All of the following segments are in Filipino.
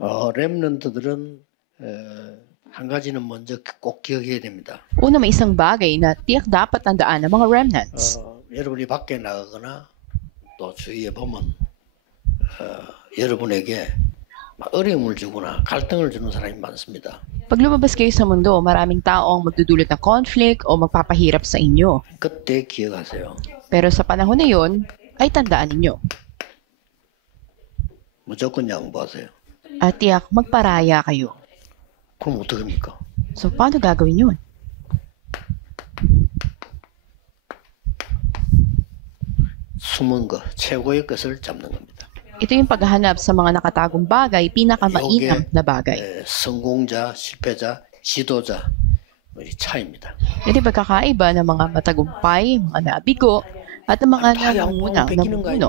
렘넌트들은 한 가지는 먼저 꼭 기억해야 됩니다. Una, may isang bagay na tiyak dapat tandaan ng mga remnants. 여러분이 밖에 나가거나 또 주위에 보면 여러분에게 어려움을 주거나 갈등을 주는 사람이 많습니다. Pag lumabas kayo sa mundo, maraming tao ang magdudulot ng conflict o magpapahirap sa inyo. 그때 기억하세요. Pero sa panahon na yon, ay tandaan ninyo. 무조건 양보하세요. At tiyak magparaya kayo. 그럼 어떡합니까? So, paano gagawin yun? 숨은 것, 최고의 것을 잡는 겁니다. Ito yung paghahanap sa mga nakatagong bagay, pinakamainam na bagay. 성공자, 실패자, 지도자 우리 차이입니다. Ito yung pagkakaiba ng mga matagumpay, mga nabigo, at ng mga nangungunang namumuno.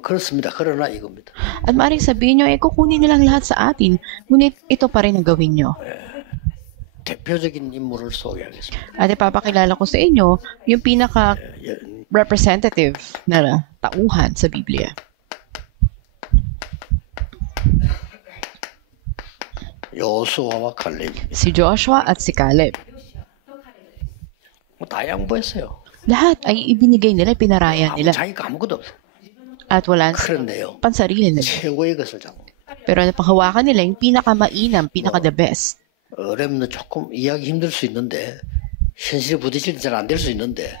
그렇습니다. 그러나 이겁니다. At maaaring sabihin nyo, kukunin nilang lahat sa atin, ngunit ito pa rin ang gawin nyo. 대표적인 인물을 소개하겠습니다. At ipapakilala ko sa inyo yung pinaka-representative na tauhan sa Biblia. 여호수아와 갈렙. Si Joshua at si Caleb. 다 양보했어요. Lahat ay ibinigay nila, pinaraya nila. 자기가 아무것도 없어요. At wala 그런데요. pansarili nila. 최고의 것을 잡고. Pero napanghawakan nila yung pinakamainam, pinaka-the best. 어렵는 조금 이해하기 힘들 수 있는데 현실에 부딪힐 때 잘 안 될 수 있는데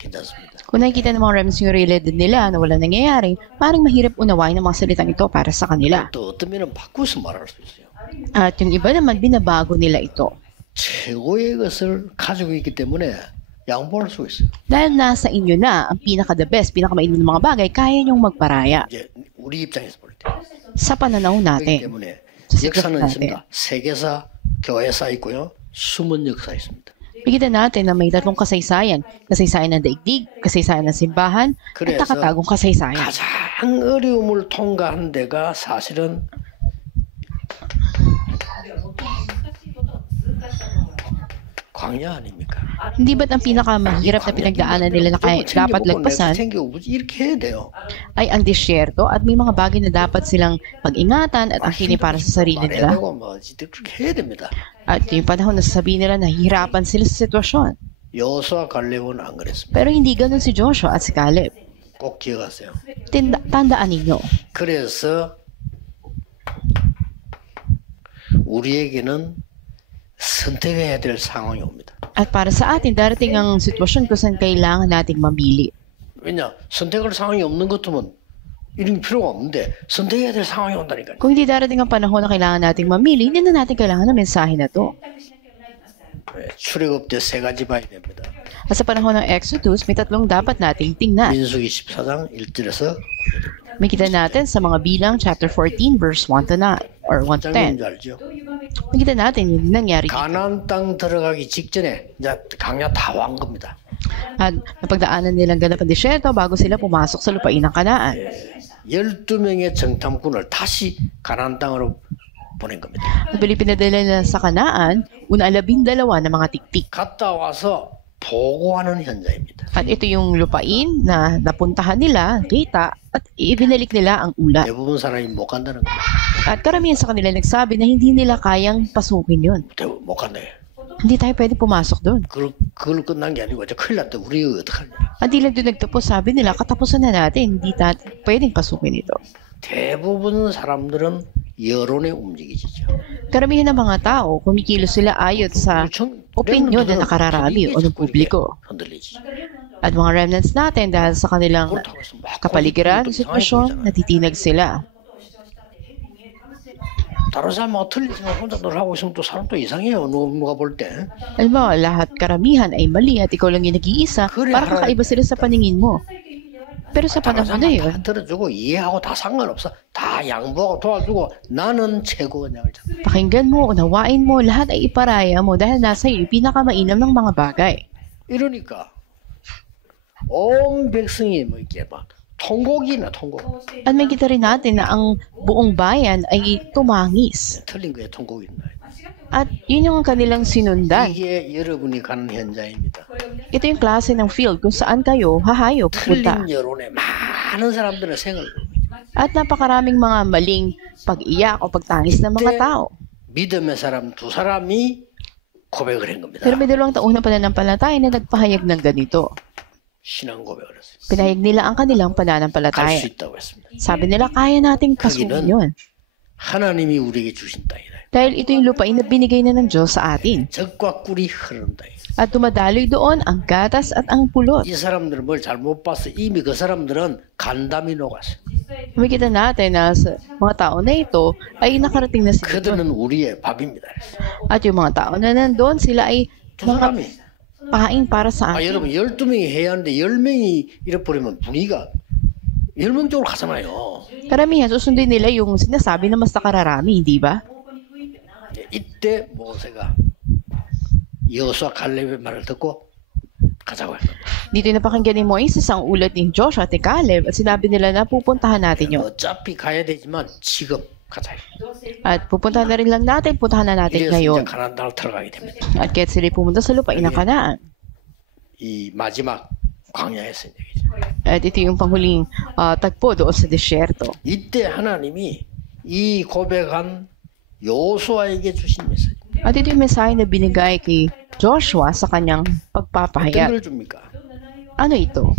괜찮습니다. Kung nakikita ng mga remnants yung realidad nila na wala nangyayari, parang mahirap unawain ng mga salitang ito para sa kanila. 또 어떤 면은 바꾸어서 말할 수 있어요. At yung iba naman, binabago nila ito. 최고의 것을 가지고 있기 때문에 양보할 수 있어요. Dahil nasa inyo na ang pinaka-the best, pinaka-mainam ng mga bagay, kaya nyong magparaya. 이제 우리 입장에서 볼 때. Sa pananaw 그렇기 natin. 때문에 sa 역사는 sitwasyon natin. 있습니다. 세계사, 교회사 있고요. 숨은 역사 있습니다. Bigyan natin na may tatlong kasaysayan. Kasaysayan ng daigdig, kasaysayan ng simbahan, at 그래서 nakatagong kasaysayan. 가장 어려움을 통과한 데가 사실은 광야 아닙니까? Hindi ba't ang pinakamahirap na pinagdaanan nila na kaya dapat lagpasan 이렇게 해야 돼요. ay ang disyerto at may mga bagay na dapat silang pag-ingatan at angkinin para sa sarili nila? 그렇게 해야 됩니다. At yung panahon na sasabihin nila na hihirapan sila sa sitwasyon. 여호수아 갈렙은 안 그랬습니다. Pero hindi ganun si Joshua at si Caleb. 꼭 기억하세요. Tandaan ninyo. 그래서 우리에게는 선택해야 될 상황이 옵니다. At para sa atin, darating ang sitwasyon kung saan kailangan nating mamili. 왜냐? 선택할 상황이 없는 것 같으면 이런 필요가 없는데 선택해야 될 상황이 온다니까요. Kung hindi darating ang panahon na kailangan nating mamili, hindi na natin kailangan ng mensahe na to. 출애굽 때 세 가지 봐야 됩니다. At sa panahon ng Exodus, may tatlong dapat nating tingnan. 민수기 14장 1절에서 9절입니다. Makita natin sa mga bilang, chapter 14, verse 1 to 9, or 1 to 10. 장면인 줄 알죠? Makita natin yung nangyari dito. 가나안 땅 들어가기 직전에 이제 강야 다 왕 겁니다. At napagdaanan nilang ganap ang disyerto bago sila pumasok sa lupain ng Kanaan. 12명의 정탐꾼을 다시 가나안 땅으로 보낸 겁니다. At bali pinadala na sa Kanaan, una 12 na mga tiktik. 갔다 와서 보고하는 현장입니다. At ito yung lupain na napuntahan nila, kita, at ibinalik nila ang ulat. 대부분 사람이 못 간다는 겁니다. At karamihan sa kanila nagsabi na hindi nila kayang pasukin yun. 못 간대. Hindi tayo pwede pumasok doon. 그걸 끝난 게 아니고 이제 큰일 났다. 우리 어떡하냐. At di lang doon nagtapos, sabi nila, katapusan na natin, hindi natin pwedeng pasukin ito. 대부분 사람들은 여론에 움직이시죠. Karamihan ng mga tao, kumikilos sila ayon sa opinyon na nakararami o ng publiko. 흔들리지. At mga remnants natin, dahil sa kanilang kapaligiran, sitwasyon, natitinag sila. 다른 사람하고 틀린 생각 혼자 늘 하고 있으면 또 사람 또 이상해요. 누가 볼 때. Alam mo, lahat karamihan ay mali at ikaw lang yung nag-iisa, para kakaiba sila sa paningin mo. Pero sa 다른 panahon na 사람 yun, 다 들어주고 이해하고 다 상관없어. 다 양보하고 도와주고 나는 최고가 냐를 잡고. pakinggan mo, unawain mo, lahat ay iparaya mo dahil nasa iyo yung pinakamainam ng mga bagay. 이러니까 온 백성이 뭐 이렇게 막 통곡이나 통곡. At may kita rin natin na ang buong bayan ay tumangis. 틀린 거에 통곡이 있나. At yun yung kanilang sinundan. 이게 여러분이 가는 현장입니다. Ito yung klase ng field kung saan kayo hahayo pupunta. 틀린 여론에 많은 사람들의 생을 At napakaraming mga maling pag-iyak o pagtangis ng mga tao. 믿음의 사람 두 사람이 고백을 한 겁니다. Pero may 2 taon na pananampalataya na nagpahayag ng ganito. 신앙 고백을 했어요. Pinahayag nila ang kanilang 갈 수 pananampalataya. 있다고 했습니다. Sabi nila, kaya nating pasukin yun. 하나님이 우리에게 주신 땅이다. Dahil ito yung lupain na binigay na ng Diyos sa atin. 젖과 꿀이 흐르는 땅이다. At dumadaloy doon ang gatas at ang pulot. 이 사람들은 뭘 잘못 봤어. 이미 그 사람들은 간담이 녹았어요. Makikita natin na sa mga tao na ito ay nakarating na sila doon. 그들은 우리의 밥입니다. At yung mga tao na nandun, sila ay 두 사람이. paing para sa 아, atin. 여러분 12명이 해야 하는데 10명이 잃어버리면 분위기가 멸망적으로 가잖아요. Karamihan, susundin nila yung sinasabi na mas nakararami, hindi ba? 이때 모세가 여호수아 갈렙의 말을 듣고 가자고 했습니다. Dito napakinggan ni Moises ang ulat ni Joshua at ni Caleb at sinabi nila na pupuntahan natin yun. 어차피 가야 되지만 지금 가자. At pupuntahan na rin lang natin, puntahan na natin 이래서 이제 ngayon. 가나안 땅을 들어가게 됩니다. At kaya sila pumunta sa lupain ng Kanaan. 이 마지막 광야에서 얘기죠. At ito yung panghuling tagpo doon sa desierto. 이때 하나님이 이 고백한 여호수아에게 주신 메시지. At ito yung mensahe na binigay kay Joshua sa kanyang 어떤 pagpapahayag. 걸 줍니까? Ano ito?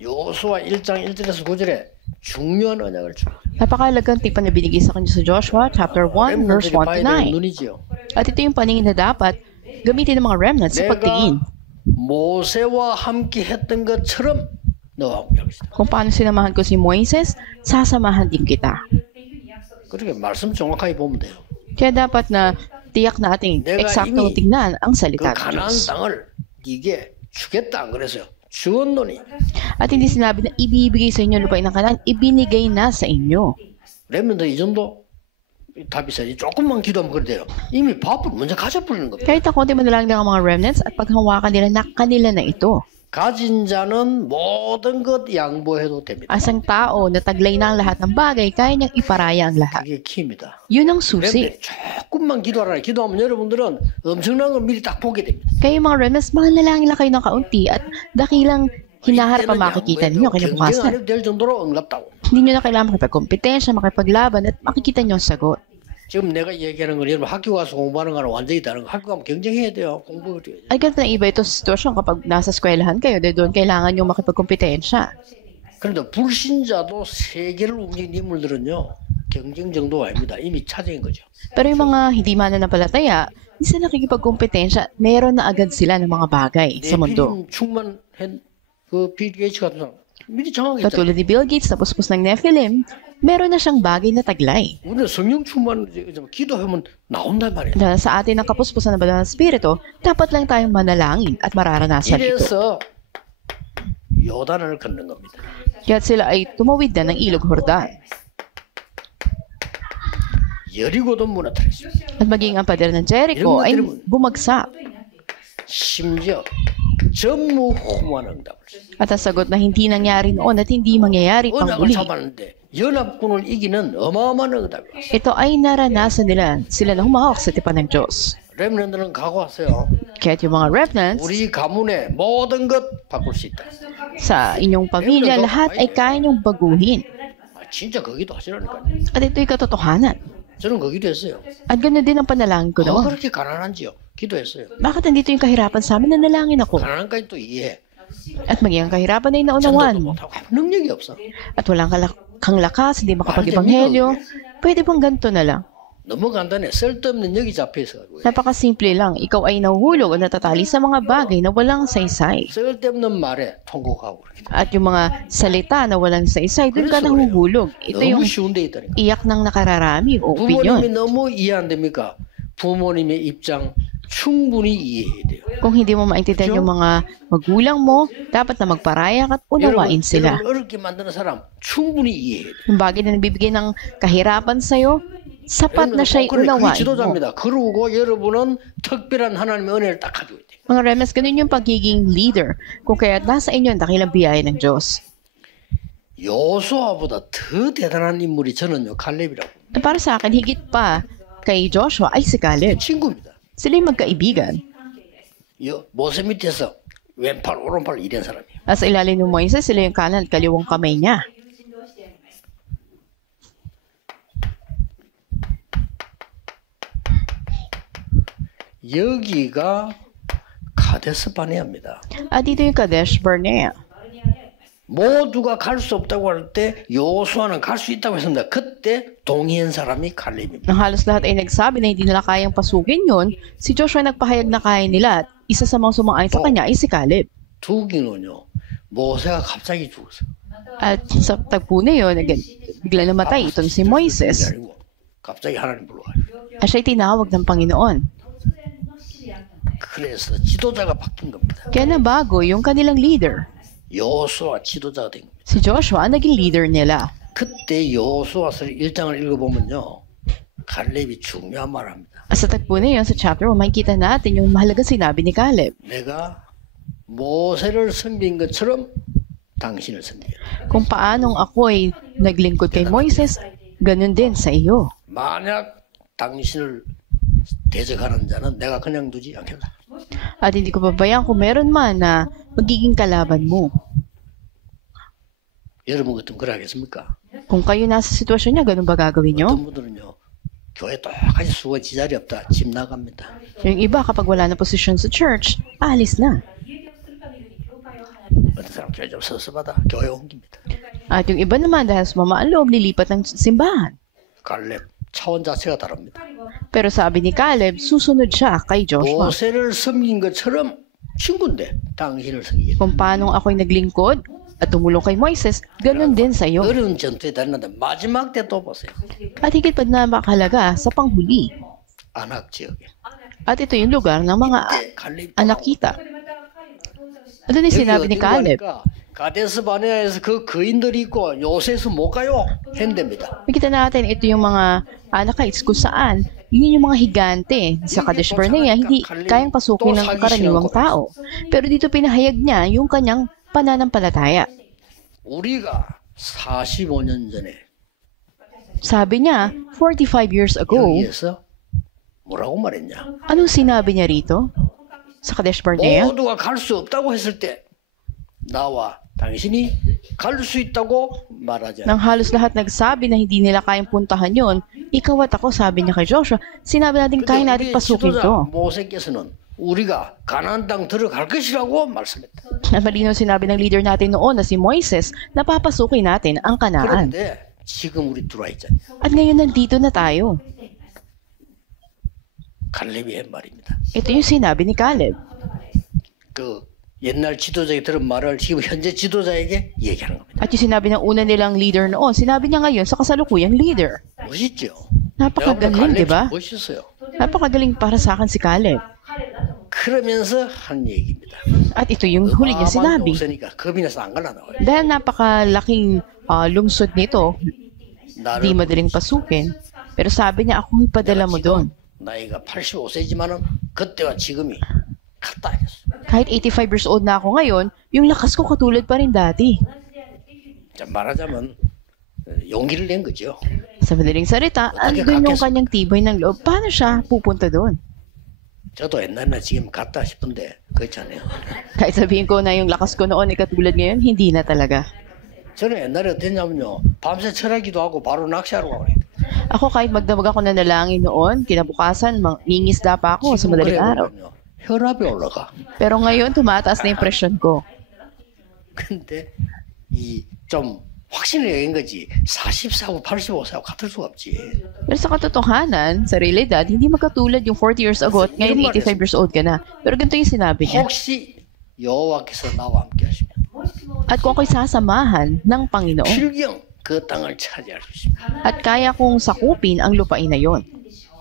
여호수아 1장 1절에서 9절에 중요한 언약을 줍니다. Napakalagang tipan na binigay sa kanya sa Joshua chapter 1 verse 1 렘넌트들이 to 봐야 되는 9. 눈이지요. At ito yung paningin na dapat gamitin ng mga remnants sa pagtingin. 모세와 함께 했던 것처럼 너와 함께 하겠다. Kung paano sinamahan ko si Moises, sasamahan din kita. 그렇게 말씀 정확하게 보면 돼요. Kaya dapat na tiyak nating eksaktong tignan ang 그 salita ng 가나안 Diyos. 땅을 네게 주겠다 안 그랬어요. 주었노니. At hindi sinabi na ibibigay sa inyo ang lupain ng Kanaan, ibinigay na sa inyo. 렘넌트 이 정도 답이 있어야지. 조금만 기도하면 그래요. 이미 밥을 먼저 가져버리는 겁니다. Kahit ako, di manalangin ng mga remnants at paghawakan nila na kanila na ito. 가진 자는 모든 것 양보해도 됩니다. Asang tao na taglay na ang lahat ng bagay, kaya niyang iparaya ang lahat. 그게 키입니다. Yun ang susi. 그런데 조금만 기도하라. 기도하면 여러분들은 엄청난 걸 미리 딱 보게 됩니다. Kaya yung mga remnants, manalangin lang kayo ng kaunti at dakilang hinaharap ang makikita ninyo 경쟁 kinabukasan. 안 해도 될 정도로 응답다고. Hindi nyo na kailangan makipagkompetensya, makipaglaban at makikita nyo ang sagot. 지금 내가 얘기하는 건 여러분 학교 가서 공부하는 거랑 완전히 다른 거. 학교 가면 경쟁해야 돼요. 공부해야 돼요. Ay, ganito na iba ito sa sitwasyon kapag nasa eskwelahan kayo, dahil doon kailangan nyo makipagkompetensya. 그런데 불신자도 세계를 움직이는 인물들은요. 경쟁 정도가 아닙니다. 이미 차지한 거죠. Pero yung mga hindi mananampalataya, hindi sila nakikipagkompetensya, meron na agad sila ng mga bagay sa mundo. 네피림 충만한 그 빌 게이츠 같은 사람 미리 정하게 했잖아요. Katulad ni Bill Gates, tapos ng Nephilim, meron na siyang bagay na taglay. 우리는 성령 충만 기도하면 나온단 말이에요. Dahil sa atin ang kapuspusan ng Banal na Espiritu, dapat lang tayong manalangin at mararanasan ito. 이래서 요단을 걷는 겁니다. Kaya sila ay tumawid na ng ilog Jordan. 여리고도 무너뜨렸어요. At maging ang pader ng Jericho ay bumagsak. 심지어 전무후무한 응답을 했어요. At ang sagot na hindi nangyari noon at hindi mangyayari pang 언약을 uli. 잡았는데 연합군을 이기는 어마어마한 응답이 왔어요. Ito ay naranasan nila sila na humahawak sa tipan ng Diyos. 렘넌트는 각오하세요. Kaya yung mga remnants, 우리 가문의 모든 것 바꿀 수 있다. sa inyong pamilya, lahat ay kaya niyong baguhin. 진짜 거기도 하시라니까요. At ito'y katotohanan. 저는 거기도 했어요. At ganoon din ang panalangin ko noon. 그렇게 가난한지요? 기도했어요. Bakit nandito yung kahirapan sa amin? Nanalangin ako. 가난한까지 또 이해해. At maging ang kahirapan ay 전도도 naunawan. 못하고 아무 능력이 없어. At walang kang lakas, hindi makapag-ebanghelyo. Pwede bang ganito na lang? 너무 간단해. 쓸데없는 능력이 잡혀 있어가지고. Napakasimple lang. Ikaw ay nahuhulog o natatali sa mga bagay na walang saysay. 쓸데없는 말에 통곡하고 그렇게. At yung mga salita na walang saysay, doon ka 그래서 nahuhulog. Ito 너무 yung 쉬운 데 있다니까. iyak ng nakararami o 부모님이 opinion. 너무 이해 안 됩니까? 부모님의 입장 충분히 이해해야 돼요. Kung hindi mo maintindihan yung mga magulang mo, dapat na magparaya at unawain sila. 여러분 어렵게 만드는 사람 충분히 이해해야 돼요. Yung bagay na nagbibigay ng kahirapan sa'yo, sapat na siya'y 그게 unawain mo. 지도자입니다. 그러고 여러분은 특별한 하나님의 은혜를 딱 가지고 있대요. Mga remes, ganun yung pagiging leader. Kung kaya nasa inyo ang dakilang biyaya ng Diyos. 여호수아보다 더 대단한 인물이 저는요 갈렙이라고. At para sa akin, higit pa kay Joshua ay si Caleb. 친구입니다. Sila yung magkaibigan. 모세 밑에서 왼팔 오른팔 이런 사람이에요. Nasa ilalim ng Moises, sila yung kanan at kaliwang kamay niya. 여기가 카데스 바네아입니다. At dito yung Kadesh Barnea. 모두가 갈 수 없다고 할 때 여호수아는 갈 수 있다고 했습니다. 그때 동의한 사람이 갈렙입니다. Nang halos lahat ay nagsabi na hindi nila kayang pasukin yun, si Joshua nagpahayag na kaya nila at isa sa mga sumang-ayon sa kanya ay si Caleb. 죽이는요. 모세가 갑자기 죽었어요. At sa tagpo na yun, bigla namatay itong si Moises 아니고 갑자기 하나님 불러가지고. at siya'y tinawag ng Panginoon. 그래서 지도자가 바뀐 겁니다. Kaya nabago yung kanilang leader. 여호수아 지도자가 된 겁니다. Si Joshua ang naging leader nila. 그때 여호수아서 1장을 읽어보면요. 갈렙이 중요한 말을 합니다. At sa tagpo na yun, sa chapter 1, makikita natin yung mahalaga sinabi ni Caleb. 내가 모세를 섬긴 것처럼 당신을 섬기겠다. Kung paanong ako ay naglingkod kay Moises, ganun din sa iyo. 만약 당신을 대적하는 자는 내가 그냥 두지 않겠다. At hindi ko pabayaan kung meron man na magiging kalaban mo. 여러분 같으면 그래 하겠습니까? Kung kayo nasa sitwasyon niya, ganun ba gagawin nyo? 어떤 분들은요. 교회 똑같이 수고 지자리 없다. 집 나갑니다. Yung iba, kapag wala na posisyon sa church, alis na. 어떤 사람 교회 좀 서서 받아. 교회 옮깁니다. At yung iba naman, dahil sumama ang loob, lilipat ng simbahan. 갈렙 차원 자체가 다릅니다. Pero sabi ni Caleb, susunod siya kay Joshua. 모세를 섬긴 것처럼 친구인데 당신을 섬기겠다. Kung paanong ako'y naglingkod at tumulong kay Moises, ganun din sa iyo. 어려운 전투에 다녔는데 마지막 때 또 보세요. At higit pa na makahalaga sa panghuli. 안악 지역에. At ito yung lugar ng mga 갈렙이 Anakita. At doon yung sinabi ni Caleb. 가데스 바네아에서 그 거인들이 있고 요새에서 못 가요. 했답니다. Makita natin, ito yung mga Anakites kung saan, yun yung mga higante sa Kadesh Barnea, hindi kayang pasukin ng karaniwang tao. Pero dito pinahayag niya yung kanyang pananampalataya. 우리가 45년 전에 Sabi niya, 45 years ago, 여기에서 뭐라고 말했냐? anong sinabi niya rito? Sa Kadesh Barnea? 모두가 갈 수 없다고 했을 때 나와 당신이 갈 수 있다고 말하지 않아. Nang halos lahat nagsabi na hindi nila kayang puntahan yon, ikaw at ako, sabi niya kay Joshua, sinabi natin kaya natin pasukin to. 모세께서는 우리가 가나안 땅 들어갈 것이라고 말씀했다. At malinaw sinabi ng leader natin noon na si Moises na papasukin natin ang Kanaan. 그런데 지금 우리 들어와 있잖아요. At ngayon nandito na tayo. 갈렙이 한 말입니다. Ito yung sinabi ni Caleb. 그 옛날 지도자에게 들은 말을 지금 현재 지도자에게 얘기하는 겁니다. At yung sinabi ng una nilang leader noon, sinabi niya ngayon sa kasalukuyang leader. 멋있죠? Napakagaling, di ba? 멋있어요. Napakagaling para sa akin si Caleb. 그러면서 한 얘기입니다. At ito yung huli niya sinabi. 없으니까 겁이 나서 안 갈라 나와요. Dahil napakalaking lungsod nito, di 나를 madaling pasukin. Pero sabi niya, akong ipadala mo doon. 나이가 85세지만은 그때와 지금이 같다 했어. Kahit 85 years old na ako ngayon, yung lakas ko katulad pa rin dati. 자, 말하자면 용기를 낸 거죠. Sa madaling salita, andun yung kanyang tibay ng loob. Paano siya pupunta doon? 저도 옛날에 지금 같다 싶은데 그렇잖아요. Kahit sabihin ko na yung lakas ko noon ay katulad ngayon, hindi na talaga. 저는 옛날에 어땠냐면요. 밤새 철학기도 하고 바로 낚시하러 가고 그래요. Ako kahit magdamag ako na nalangin noon, kinabukasan, mangingisda pa ako sa madaling araw. 혈압이 올라가. Pero ngayon, tumataas na yung presyon ko. 근데 이 좀 확신을 얘기한 거지. 44하고 85세하고 같을 수가 없지. Pero sa katotohanan, sa realidad, hindi magkatulad yung 40 years ago at ngayon 85 years old ka na. Pero ganito yung sinabi niya. 혹시 여호와께서 나와 함께 하시면 At kung ako'y sasamahan ng Panginoon, 필경 그 땅을 차지할 수 있습니다. at kaya kong sakupin ang lupain na yon.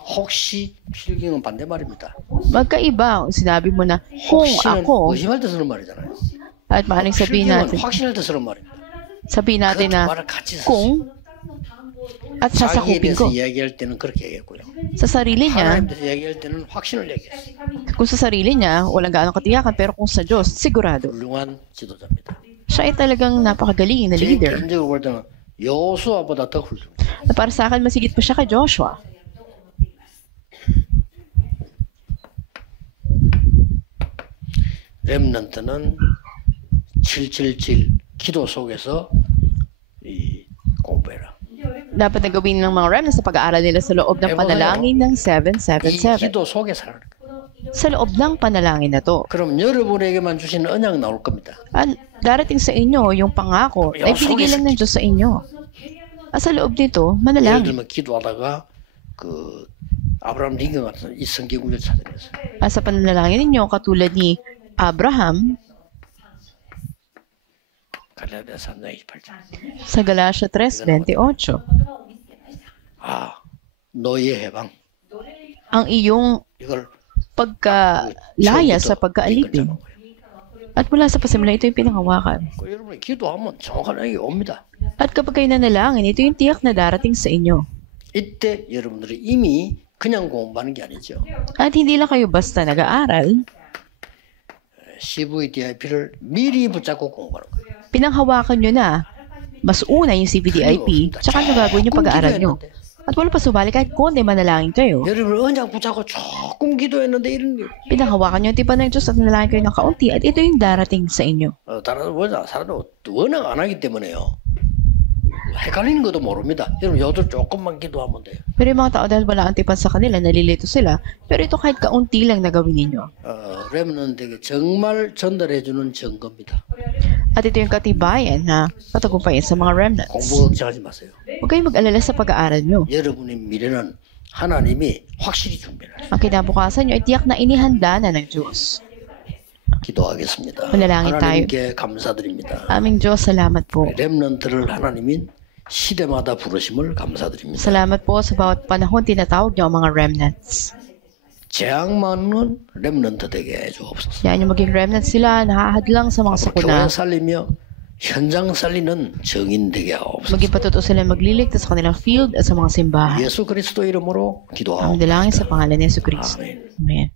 혹시 필경은 반대말입니다. Magkaiba, sinabi mo na, kung 혹시는 ako, 의심할 때 쓰는 말이잖아요. at maaaring sabihin 필경은 natin, 확신할 때 쓰는 말입니다. sabihin natin 그 na, 말을 같이 썼어요. kung, at 자기에 sasakupin 대해서 ko. 이야기할 때는 그렇게 얘기했고요. Sa sarili niya, 하나님에 대해서 얘기할 때는 확신을 얘기했어요. kung sa sarili niya, walang gaano katiyakan, pero kung sa Diyos, sigurado. 훌륭한 지도자입니다. Siya ay talagang napakagaling na 제 leader. 개인적으로 볼 때는 여호수아보다 더 훌륭해요. Na para sa akin, masigit pa siya kay Joshua. 렘넌트는 777 기도 속에서 이 공부해라. Dapat na gawin ng mga remnants sa pag-aaral nila sa loob ng panalangin ng 이 777. 기도 속에 살아라. sa loob ng panalangin na to. 그럼 여러분에게만 주시는 언약 나올 겁니다. At darating sa inyo yung pangako ay binigay lang ng Diyos sa inyo. At sa loob nito, 예를 manalangin. 들면 기도하다가 그 아브라함 링컨 같은 이 성경 구절 찾아내서 At sa pananalangin ninyo, katulad ni Abraham 갈라디아서 3장 28절. sa Galatia 3:28, 아, 너희의 해방. ang iyong 이걸 pagkalaya sa pagkaalipin. At mula sa pasimula, ito yung pinangawakan. 여러분이 기도하면 정확한 언약이 옵니다. At kapag kayo nanalangin, ito yung tiyak na darating sa inyo. 이때 여러분들이 이미 그냥 공부하는 게 아니죠. At hindi lang kayo basta nag-aaral, CVDIP를 미리 붙잡고 공부하는 거예요. pinanghawakan nyo na mas una yung CVDIP, tsaka nyo gagawin yung pag-aaral nyo. At wala pa subali kahit konti manalangin kayo, 여러분 언약 붙잡고 조금 기도했는데 이런 게 pinanghawakan nyo yung tipan ng Diyos at nanalangin kayo ng kaunti at ito yung darating sa inyo. 다른 사람들 워낙 안 하기 때문에요. 헷갈리는 것도 모릅니다. 여러분 여들 조금만 기도하면 돼요. Pero yung mga tao dahil wala ang tipan sa kanila, nalilito sila. Pero ito kahit kaunti lang na gawin ninyo. 렘넌트에게 정말 전달해주는 증거입니다. At ito yung katibayan na patagumpayan sa mga remnants. 공부 걱정하지 마세요. Huwag kayong mag-alala sa pag-aaral nyo. 여러분의 미래는 하나님이 확실히 준비를 Ang kinabukasan nyo ay tiyak na inihanda na ng Diyos. 기도하겠습니다. Manalangin tayo. 하나님께 감사드립니다. Aming Diyos, salamat po. 렘넌트를 하나님이 시대마다 부르심을 감사드립니다. Salamat po sa bawat panahon tinatawag niyo ang mga remnants. 재앙 많은 렘넌트 되게 해주옵소서. Yan yung maging remnants sila, nakahadlang sa mga sakuna. 교회 살리며 현장 살리는 정인 되게 하옵소서. Maging patuto sila magliligtas sa kanilang field at sa mga simbahan. 예수 그리스도 이름으로 Ang 기도하옵소서. dalangin sa pangalan ni Yesu Cristo. 아멘. Amen.